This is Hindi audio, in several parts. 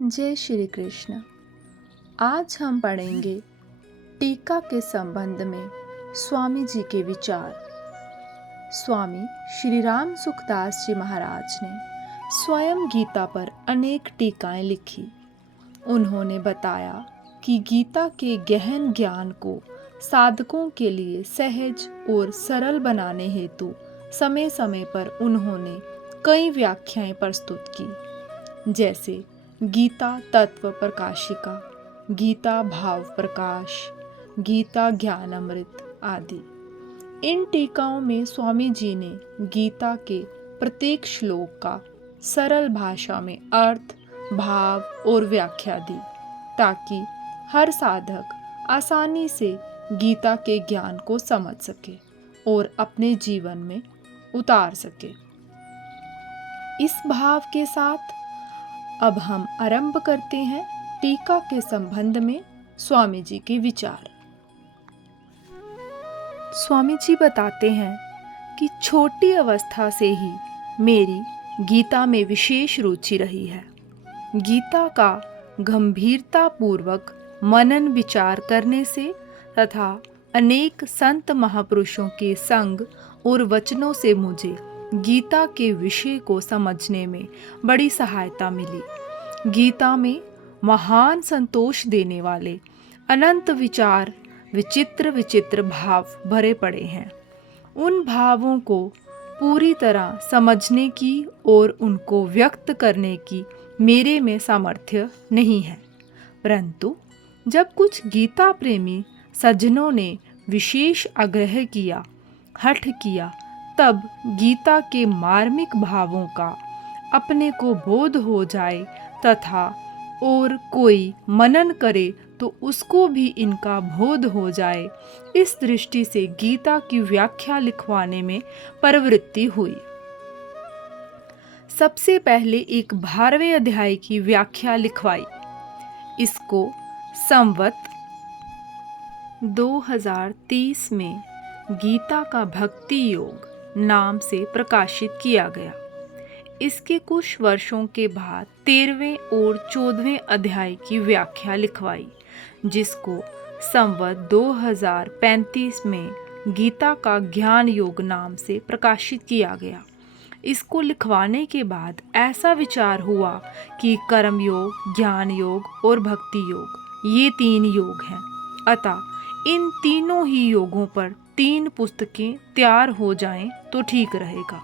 जय श्री कृष्ण। आज हम पढ़ेंगे टीका के संबंध में स्वामी जी के विचार। स्वामी श्री राम सुखदास जी महाराज ने स्वयं गीता पर अनेक टीकाएं लिखी। उन्होंने बताया कि गीता के गहन ज्ञान को साधकों के लिए सहज और सरल बनाने हेतु समय समय पर उन्होंने कई व्याख्याएं प्रस्तुत की, जैसे गीता तत्व प्रकाशिका, गीता भाव प्रकाश, गीता ज्ञान अमृत आदि। इन टीकाओं में स्वामी जी ने गीता के प्रत्येक श्लोक का सरल भाषा में अर्थ, भाव और व्याख्या दी, ताकि हर साधक आसानी से गीता के ज्ञान को समझ सके और अपने जीवन में उतार सके। इस भाव के साथ अब हम आरंभ करते हैं टीका के संबंध में स्वामी जी के विचार। स्वामी जी बताते हैं कि छोटी अवस्था से ही मेरी गीता में विशेष रुचि रही है। गीता का गंभीरता पूर्वक मनन विचार करने से तथा अनेक संत महापुरुषों के संग और वचनों से मुझे गीता के विषय को समझने में बड़ी सहायता मिली। गीता में महान संतोष देने वाले अनंत विचार, विचित्र विचित्र भाव भरे पड़े हैं। उन भावों को पूरी तरह समझने की और उनको व्यक्त करने की मेरे में सामर्थ्य नहीं है, परंतु जब कुछ गीता प्रेमी सज्जनों ने विशेष आग्रह किया, हठ किया, तब गीता के मार्मिक भावों का अपने को बोध हो जाए तथा और कोई मनन करे तो उसको भी इनका बोध हो जाए, इस दृष्टि से गीता की व्याख्या लिखवाने में प्रवृत्ति हुई। सबसे पहले एक 12वें अध्याय की व्याख्या लिखवाई। इसको संवत 2030 में गीता का भक्ति योग नाम से प्रकाशित किया गया। इसके कुछ वर्षों के बाद 13वें और 14वें अध्याय की व्याख्या लिखवाई, जिसको संवत 2035 में गीता का ज्ञान योग नाम से प्रकाशित किया गया। इसको लिखवाने के बाद ऐसा विचार हुआ कि कर्म योग, ज्ञान योग और भक्ति योग ये 3 योग हैं, अतः इन तीनों ही योगों पर 3 पुस्तकें तैयार हो जाएं तो ठीक रहेगा।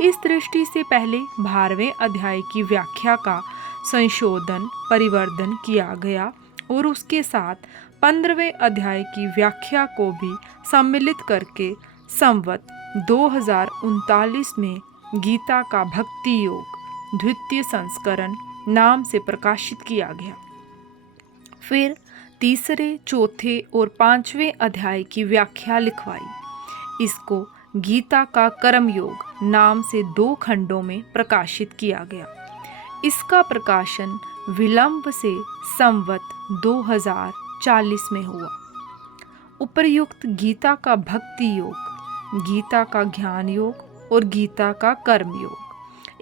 इस दृष्टि से पहले 12वें अध्याय की व्याख्या का संशोधन, परिवर्धन किया गया और उसके साथ 15वें अध्याय की व्याख्या को भी सम्मिलित करके संवत 2039 में गीता का भक्ति योग द्वितीय संस्करण नाम से प्रकाशित किया गया। फिर तीसरे, चौथे और 5वें अध्याय की व्याख्या लिखवाई। इसको गीता का कर्म योग नाम से 2 खंडों में प्रकाशित किया गया। इसका प्रकाशन विलंब से संवत 2040 में हुआ। उपर्युक्त गीता का भक्ति योग, गीता का ज्ञान योग और गीता का कर्म योग,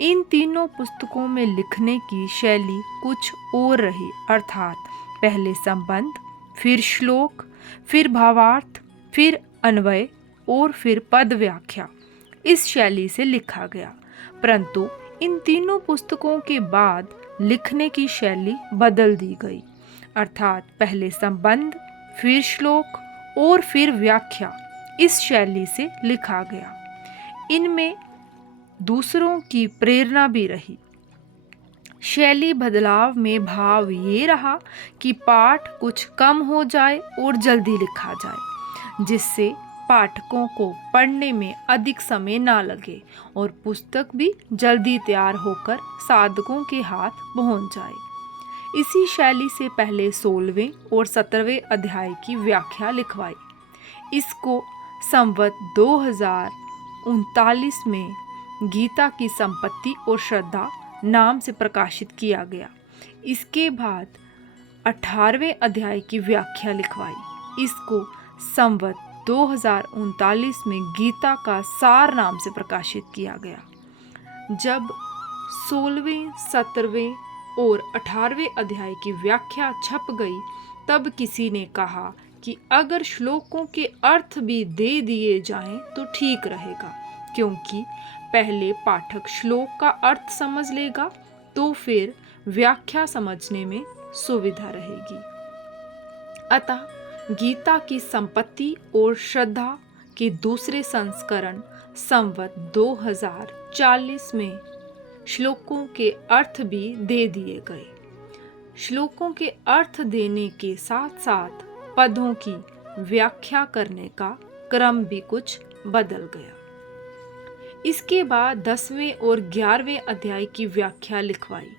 इन तीनों पुस्तकों में लिखने की शैली कुछ और रही, अर्थात पहले संबंध, फिर श्लोक, फिर भावार्थ, फिर अन्वय और फिर पद व्याख्या, इस शैली से लिखा गया। परंतु इन तीनों पुस्तकों के बाद लिखने की शैली बदल दी गई, अर्थात पहले संबंध, फिर श्लोक और फिर व्याख्या, इस शैली से लिखा गया। इनमें दूसरों की प्रेरणा भी रही। शैली बदलाव में भाव ये रहा कि पाठ कुछ कम हो जाए और जल्दी लिखा जाए, जिससे पाठकों को पढ़ने में अधिक समय ना लगे और पुस्तक भी जल्दी तैयार होकर साधकों के हाथ पहुंच जाए। इसी शैली से पहले 16वें और 17वें अध्याय की व्याख्या लिखवाई। इसको संवत 2039 में गीता की संपत्ति और श्रद्धा नाम से प्रकाशित किया गया। इसके बाद 18वें अध्याय की व्याख्या लिखवाई। इसको संवत 2039 में गीता का सार नाम से प्रकाशित किया गया। जब 16वें, 17वें और 18वें अध्याय की व्याख्या छप गई, तब किसी ने कहा कि अगर श्लोकों के अर्थ भी दे दिए जाएं तो ठीक रहेगा, क्योंकि पहले पाठक श्लोक का अर्थ समझ लेगा तो फिर व्याख्या समझने में सुविधा रहेगी। अतः गीता की संपत्ति और श्रद्धा के दूसरे संस्करण संवत 2040 में श्लोकों के अर्थ भी दे दिए गए। श्लोकों के अर्थ देने के साथ साथ पदों की व्याख्या करने का क्रम भी कुछ बदल गया। इसके बाद 10वें और 11वें अध्याय की व्याख्या लिखवाई।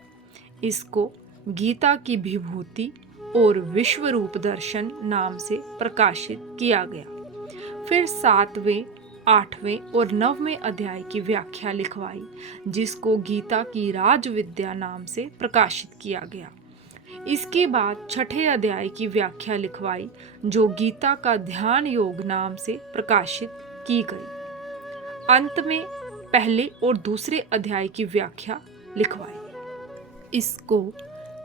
इसको गीता की विभूति और विश्व रूप दर्शन नाम से प्रकाशित किया गया। फिर 7वें, 8वें और 9वें अध्याय की व्याख्या लिखवाई, जिसको गीता की राज विद्या नाम से प्रकाशित किया गया। इसके बाद 6ठे अध्याय की व्याख्या लिखवाई, जो गीता का ध्यान योग नाम से प्रकाशित की गई। अंत में पहले और दूसरे अध्याय की व्याख्या लिखवाई। इसको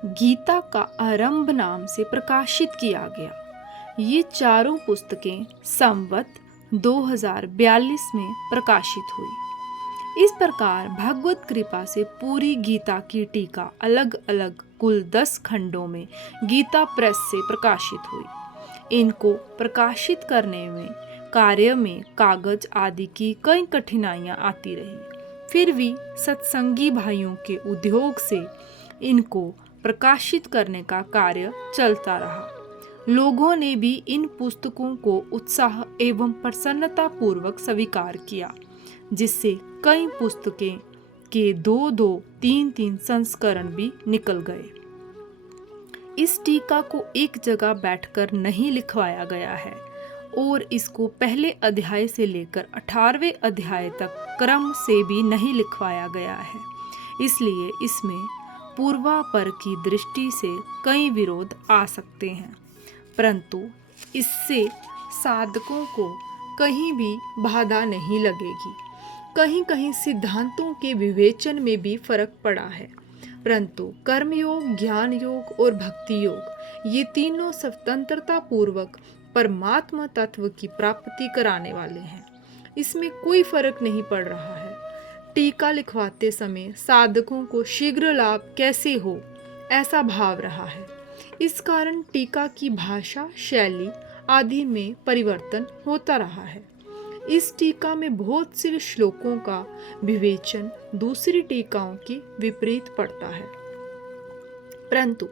गीता का आरंभ नाम से प्रकाशित किया गया। ये चारों पुस्तकें संवत 2042 में प्रकाशित हुई। इस प्रकार भगवत कृपा से पूरी गीता की टीका अलग अलग कुल 10 खंडों में गीता प्रेस से प्रकाशित हुई। इनको प्रकाशित करने में कार्य में कागज आदि की कई कठिनाइयां आती रही। फिर भी सत्संगी भाइयों के उद्योग से इनको प्रकाशित करने का कार्य चलता रहा। लोगों ने भी इन पुस्तकों को उत्साह एवं प्रसन्नता पूर्वक स्वीकार किया, जिससे कई पुस्तकें के 2-2, 3-3 संस्करण भी निकल गए। इस टीका को एक जगह बैठकर नहीं लिखवाया गया है और इसको पहले अध्याय से लेकर 18वें अध्याय तक क्रम से भी नहीं लिखवाया गया है। इसलिए इसमें पूर्वापर की दृष्टि से कई विरोध आ सकते हैं, परंतु इससे साधकों को कहीं भी बाधा नहीं लगेगी। कहीं कहीं सिद्धांतों के विवेचन में भी फर्क पड़ा है, परंतु कर्मयोग, ज्ञान योग और भक्ति योग ये तीनों स्वतंत्रता पूर्वक परमात्मा तत्व की प्राप्ति कराने वाले हैं। इसमें कोई फर्क नहीं पड़ रहा है। टीका लिखवाते समय साधकों को शीघ्र लाभ कैसे हो, ऐसा भाव रहा है। इस कारण टीका की भाषा, शैली आदि में परिवर्तन होता रहा है। इस टीका में बहुत से श्लोकों का विवेचन दूसरी टीकाओं के विपरीत पड़ता है, परंतु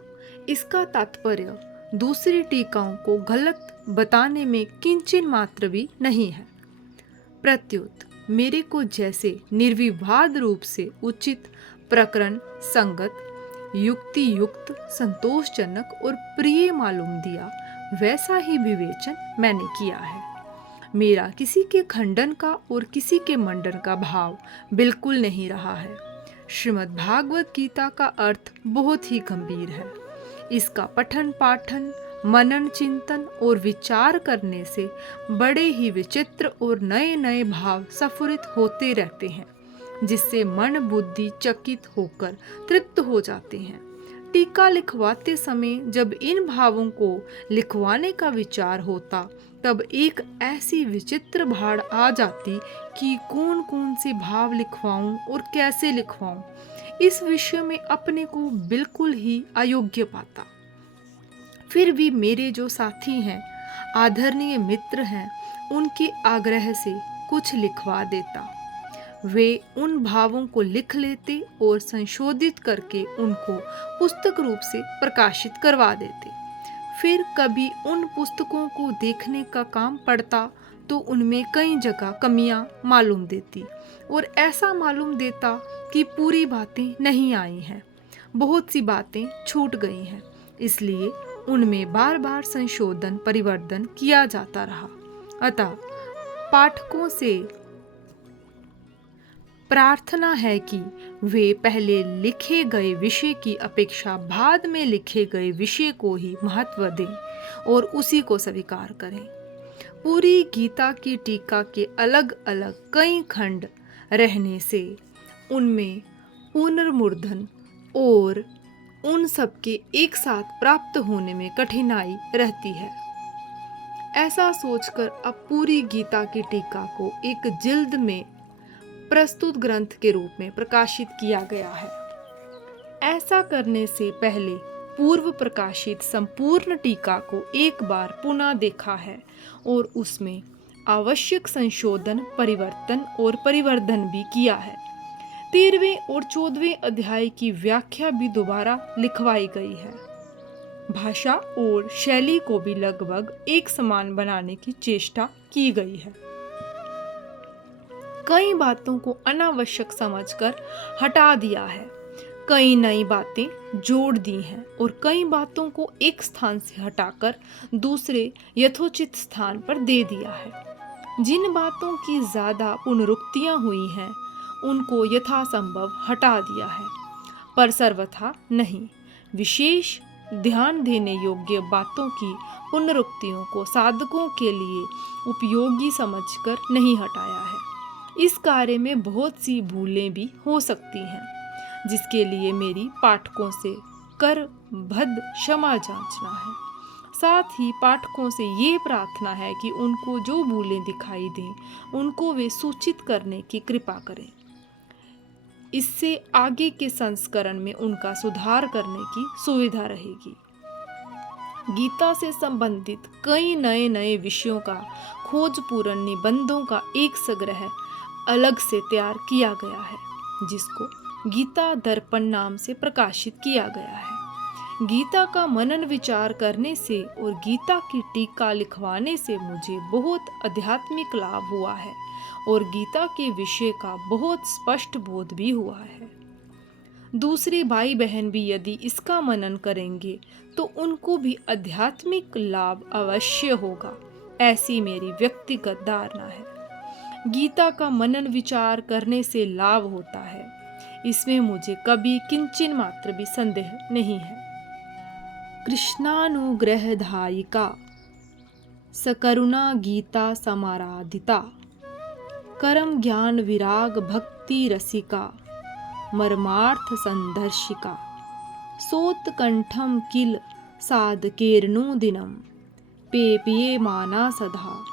इसका तात्पर्य दूसरी टीकाओं को गलत बताने में किंचित मात्र भी नहीं है। प्रत्युत मेरे को जैसे निर्विवाद रूप से उचित, प्रकरण संगत, युक्ति युक्त, संतोषजनक और प्रिय मालूम दिया, वैसा ही विवेचन मैंने किया है। मेरा किसी के खंडन का और किसी के मंडन का भाव बिल्कुल नहीं रहा है। श्रीमद् भागवत गीता का अर्थ बहुत ही गंभीर है। इसका पठन पाठन, मनन, चिंतन और विचार करने से बड़े ही विचित्र और नए नए भाव स्फुरित होते रहते हैं, जिससे मन बुद्धि चकित होकर तृप्त हो जाते हैं। टीका लिखवाते समय जब इन भावों को लिखवाने का विचार होता, तब एक ऐसी विचित्र भाड़ आ जाती कि कौन कौन से भाव लिखवाऊं और कैसे लिखवाऊं। इस विषय में अपने को बिल्कुल ही अयोग्य पाता। फिर भी मेरे जो साथी हैं, आदरणीय मित्र हैं, उनके आग्रह से कुछ लिखवा देता। वे उन भावों को लिख लेते और संशोधित करके उनको पुस्तक रूप से प्रकाशित करवा देते। फिर कभी उन पुस्तकों को देखने का काम पड़ता तो उनमें कई जगह कमियां मालूम देती और ऐसा मालूम देता कि पूरी बातें नहीं आई हैं, बहुत सी बातें छूट गई हैं। इसलिए उनमें बार बार संशोधन परिवर्तन किया जाता रहा। अतः पाठकों से प्रार्थना है कि वे पहले लिखे गए विषय की अपेक्षा बाद में लिखे गए विषय को ही महत्व दें और उसी को स्वीकार करें। पूरी गीता की टीका के अलग अलग कई खंड रहने से उनमें पुनर्मुद्रण और उन सबके एक साथ प्राप्त होने में कठिनाई रहती है। ऐसा सोचकर अब पूरी गीता की टीका को एक जिल्द में प्रस्तुत ग्रंथ के रूप में प्रकाशित किया गया है। ऐसा करने से पहले पूर्व प्रकाशित संपूर्ण टीका को एक बार पुनः देखा है और उसमें आवश्यक संशोधन, परिवर्तन और परिवर्धन भी किया है। 13वें और 14वें अध्याय की व्याख्या भी दोबारा लिखवाई गई है। भाषा और शैली को भी लगभग एक समान बनाने की चेष्टा की गई है। कई बातों को अनावश्यक समझकर हटा दिया है, कई नई बातें जोड़ दी हैं और कई बातों को एक स्थान से हटाकर दूसरे यथोचित स्थान पर दे दिया है। जिन बातों की ज़्यादा पुनरुक्तियाँ हुई हैं उनको यथासंभव हटा दिया है, पर सर्वथा नहीं। विशेष ध्यान देने योग्य बातों की पुनरुक्तियों को साधकों के लिए उपयोगी समझकर नहीं हटाया है। इस कार्य में बहुत सी भूलें भी हो सकती हैं, जिसके लिए मेरी पाठकों से करबद्ध क्षमा जांचना है। साथ ही पाठकों से ये प्रार्थना है कि उनको जो भूलें दिखाई दें उनको वे सूचित करने की कृपा करें। इससे आगे के संस्करण में उनका सुधार करने की सुविधा रहेगी। गीता से संबंधित कई नए नए विषयों का खोजपूर्ण निबंधों का एक संग्रह अलग से तैयार किया गया है, जिसको गीता दर्पण नाम से प्रकाशित किया गया है। गीता का मनन विचार करने से और गीता की टीका लिखवाने से मुझे बहुत आध्यात्मिक लाभ हुआ है और गीता के विषय का बहुत स्पष्ट बोध भी हुआ है। दूसरे भाई बहन भी यदि इसका मनन करेंगे तो उनको भी आध्यात्मिक लाभ अवश्य होगा, ऐसी मेरी व्यक्तिगत धारणा है। गीता का मनन विचार करने से लाभ होता है, इसमें मुझे कभी किंचिन मात्र भी संदेह नहीं है। कृष्णानुग्रहधायिका सकरुणा गीता समाराधिता, कर्म ज्ञान विराग भक्ति रसिका, मर्मार्थ संदर्शिका, सोत्कंठम किल साधकेर्नुदिनम, पेपीयमाना सदा,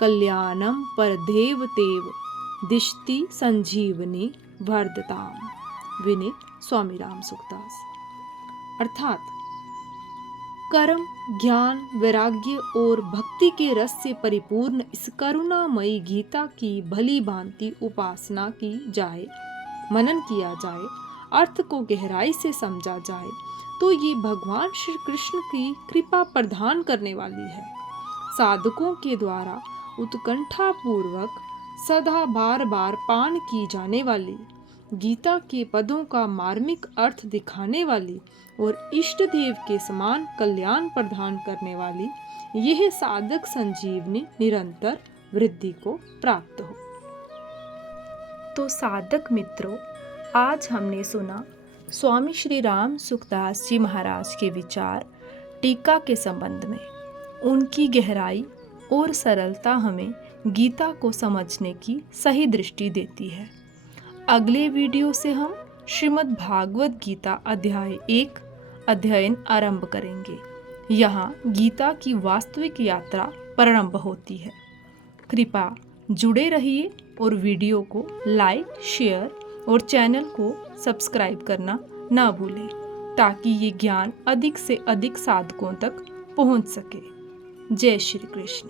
कल्याणम परदेव तेव दिशति संजीवनी वर्धताम। विनीत स्वामी राम सुखदास। अर्थात कर्म, ज्ञान, वैराग्य और भक्ति के रस से परिपूर्ण इस करुणामयी गीता की भली भांति उपासना की जाए, मनन किया जाए, अर्थ को गहराई से समझा जाए तो ये भगवान श्री कृष्ण की कृपा प्रदान करने वाली है। साधकों के द्वारा उत्कंठा पूर्वक सदा बार बार पान की जाने वाली, गीता के पदों का मार्मिक अर्थ दिखाने वाली और इष्ट देव के समान कल्याण प्रदान करने वाली यह साधक संजीवनी निरंतर वृद्धि को प्राप्त हो। तो साधक मित्रों, आज हमने सुना स्वामी श्री राम सुखदास जी महाराज के विचार टीका के संबंध में। उनकी गहराई और सरलता हमें गीता को समझने की सही दृष्टि देती है। अगले वीडियो से हम श्रीमद् भागवत गीता अध्याय 1 अध्ययन आरंभ करेंगे। यहाँ गीता की वास्तविक यात्रा प्रारंभ होती है। कृपया जुड़े रहिए और वीडियो को लाइक, शेयर और चैनल को सब्सक्राइब करना ना भूलें, ताकि ये ज्ञान अधिक से अधिक साधकों तक पहुँच सके। जय श्री कृष्ण।